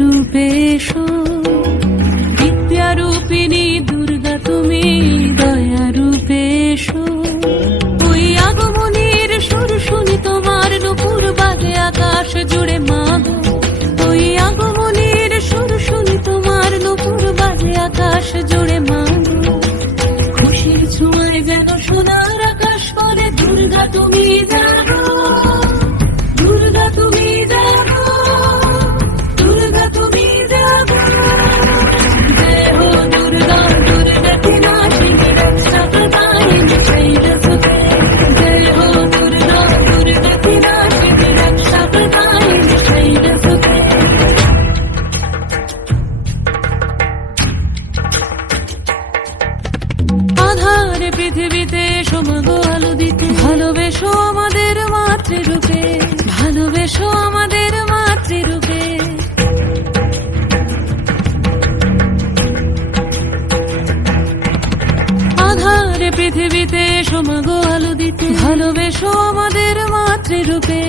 রূপে এসো, বিদ্যারূপিণী দুর্গা তুমি দয়া রূপে এসো। ওই আগমনীর সুর শুনি তোমার নুপুর বাজে আকাশ জুড়ে মাগো, ওই আগমনীর সুর শুনি তোমার নুপুর বাজে আকাশ জুড়ে মাগো। খুশির ছোঁয়ায় যেন সোনার আকাশ বলে দুর্গা তুমি জাগো, দুর্গা তুমি জাগো, দুর্গা তুমি জাগো। জয় হো দুর্গা, দুর্গা কি নাশিনী রক্ষা প্রদায়িনী ত্রৈলোক্যে। জয় হো দুর্গা, দুর্গা কি নাশিনী রক্ষা প্রদায়িনী ত্রৈলোক্যে। আধারে পৃথিবীতে এসো মাগো আলো দিতে, ভালোবেসো আমাদের মাতৃরূপে, ভালোবেসো আমাদের মাতৃরূপে। আধারে পৃথিবীতে এসো মাগো আলো দিতে, ভালোবেসো আমাদের মাতৃরূপে।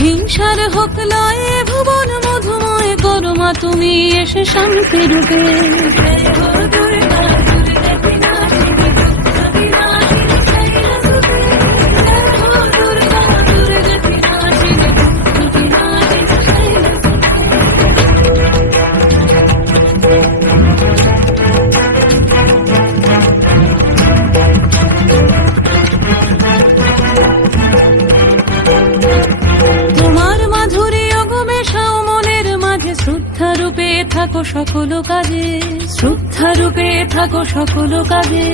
হিংসার হোক লয়ে ভুবন মধুময় করো মা তুমি এসে শান্তি রূপে। শ্রদ্ধা রূপে থাকো সকল কাজে, শ্রদ্ধা রূপে থাকো সকল কাজে।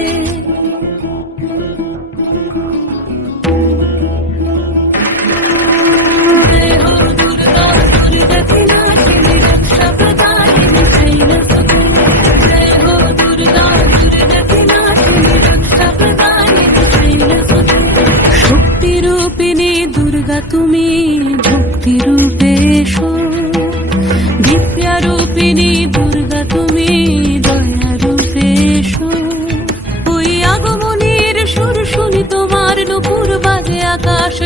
শক্তি রূপিণী দুর্গা তুমি ভক্তি রূপে এসো, বিদ্যারূপিণী দুর্গা তুমি দয়া রূপে এসো। ওই আগমনীর সুর শুনি তোমার নুপুর বাজে আকাশ